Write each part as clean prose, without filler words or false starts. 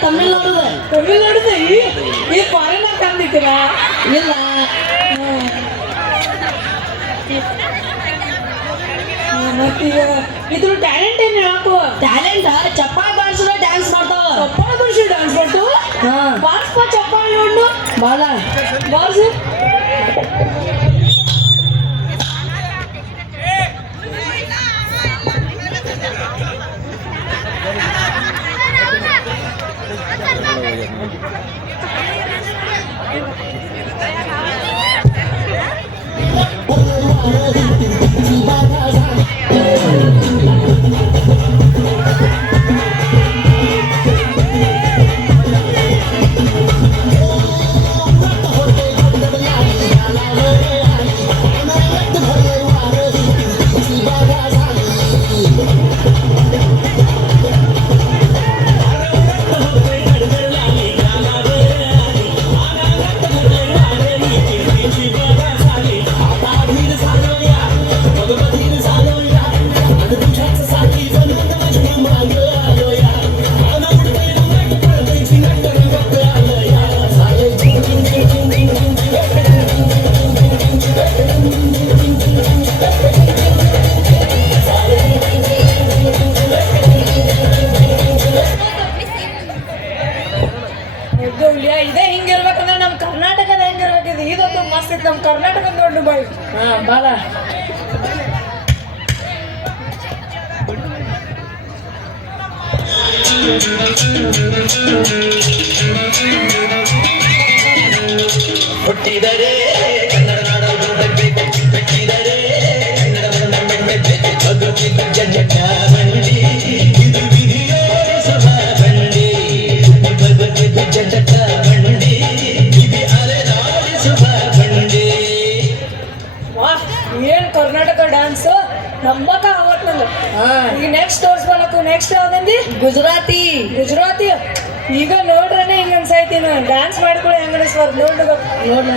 ತಮಿಳ್ನಾಡು ಈ ಫಾರಿನ್ ಕಂಡಿದ್ದೀರಾ ಇಲ್ಲ ಮತ್ತೀಗ ಇದ್ರ ಟ್ಯಾಲೆಂಟ್ ಏನು ಹೇಳಕು ಟ್ಯಾಲೆಂಟ್ ಚಪ್ಪಾಳೆ ಬಾರಿಸಿದ ಡ್ಯಾನ್ಸ್ ಮಾಡ್ತಾವ ಚಪ್ಪಾಳೆ ಬಿಡಿಸಿ ಡ್ಯಾನ್ಸ್ ಮಾಡ್ತು ಬಾರ್ಸ್ಪ ಚಪ್ಪಾಳೆ ನೋಡು ಬಾಳ ಬಾರ್ಸು ಇದೇ ಹಿಂಗಿರ್ಬೇಕಂದ್ರೆ ನಮ್ಮ ಕರ್ನಾಟಕದ ಹೆಂಗಿರ್ಬೇಕಿದೆ ಇದೊಂದು ಮಸ್ತ್ ಇತ್ತು ನಮ್ಮ ಕರ್ನಾಟಕದ ನೋಡು ಬಾಯ್ ಬಾಳ ಹುಟ್ಟಿದರೆ ಕನ್ನಡ ನಾಡ ಬೆಟ್ಟಿದರೆ ಕನ್ನಡವನ್ನು ಬದುಕಿದ್ದು ಜಂಜಟ ಬಂಡಿ ಇದು ವಿಧಿಯೋಡಿಸುವ ಬಂಡಿ ಬದುಕಿದ್ದು ಜಂಜಟ ಬಂಡಿ ಇದು ಅಲೆದಾಡಿಸುವ ಬಂಡಿ ವಾಹ್ ಏನ್ ಕರ್ನಾಟಕ ಡ್ಯಾನ್ಸ್ ನಂಬಕ ಅವತ್ ನಂದು ಈಗ ನೆಕ್ಸ್ಟ್ ತೋರ್ಸ್ಬೇಕು ನೆಕ್ಸ್ಟ್ ಯಾವ್ದಂದಿ ಗುಜರಾತಿ ಈಗ ನೋಡ್ರನೆ ಹಿಂಗ ಅನ್ಸೈತಿ ಡ್ಯಾನ್ಸ್ ಮಾಡ್ಕೊಳ್ಳಿ ಹೆಂಗ ಅನಿಸ್ಬಾರ್ದು ನೋಡ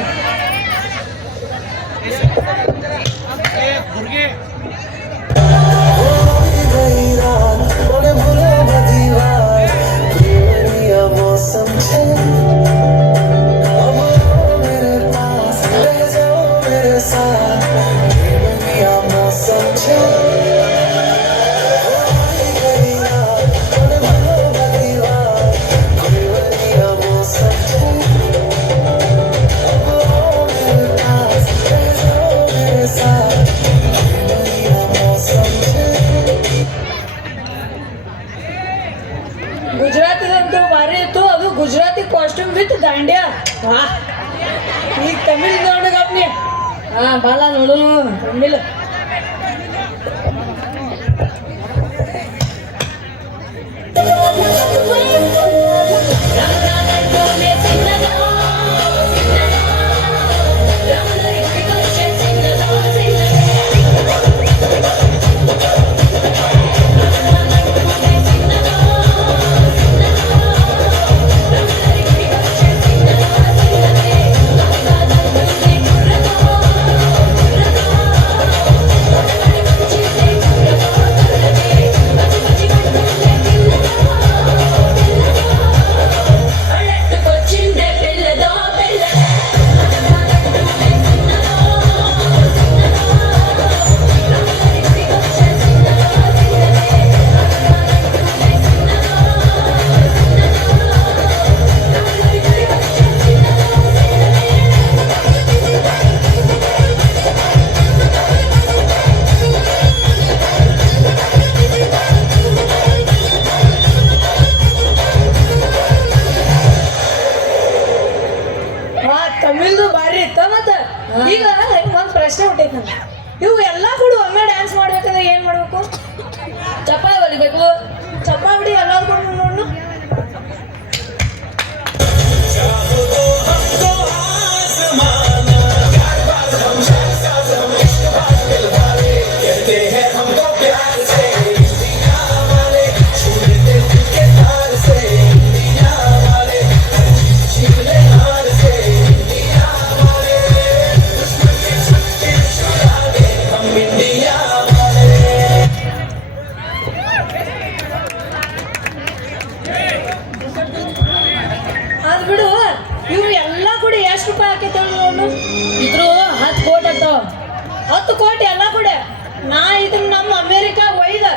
ಗುಜರಾತಿದಂತೂ ಭಾರಿ ಇತ್ತು ಅದು ಗುಜರಾತಿ ಕಾಸ್ಟ್ಯೂಮ್ ವಿತ್ ದಾಂಡ್ಯಾ ಈಗ ತಮಿಳ್ ನೋಡಗಪ್ನಿ ಬಾಳ ನೋಡುನು ತಮಿಳ್ ತಮಿಳ್ದು ಭಾರಿ ಇತ್ತ ಮತ್ತ ಈಗ ಒಂದ್ ಪ್ರಶ್ನೆ ಹುಟ್ಟೈತಿ ಇವು ಎಲ್ಲಾ ಕೂಡ ಒಮ್ಮೆ ಡ್ಯಾನ್ಸ್ ಮಾಡ್ಬೇಕಂದ್ರೆ ಏನ್ ಮಾಡ್ಬೇಕು ಚಪ್ಪಾಳೆ ಹೊಡಿಬೇಕು ಚಪ್ಪಾಳೆ ಹೊಡಿ ಎಲ್ಲಾರು ಕೂಡ ನೋಡು India ಅದ್ ಬಿಡು ಇವ್ರು ಎಲ್ಲ ಕೂಡ ಎಷ್ಟು ರೂಪಾಯಿ ಆಕೈತೆ ನೋಡು ಇದ್ರು 10 ಕೋಟಿ ಆಗ್ತಾವ 10 ಕೋಟಿ ಎಲ್ಲ ಕೂಡ ನಾ ಇದನ್ನ ನಮ್ಮ ಅಮೇರಿಕಾ ಒಯ್ದ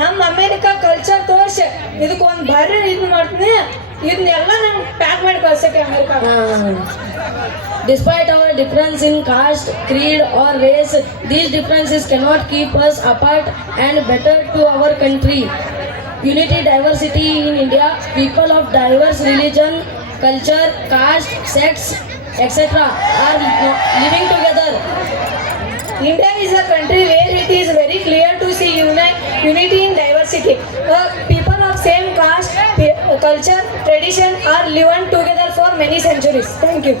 ನಮ್ಮ ಅಮೇರಿಕಾ ಕಲ್ಚರ್ ತೋರ್ಸಿ ಇದಕ್ಕೆ ಒಂದು ಬರ್ರಿ ಇದು ಮಾಡ್ತೀನಿ ಇದನ್ನೆಲ್ಲ ನಂಗೆ ಪ್ಯಾಕ್ ಮಾಡಿ ಕಳ್ಸಕ್ಕೆ America Despite our difference in caste, creed or race, these differences cannot keep us apart and better to our country. Unity, diversity in India, people of diverse religion, culture, caste, sects, etc. are living together. India is a country where it is very clear to see unity in diversity. People of same caste, culture, tradition are living together for many centuries. Thank you.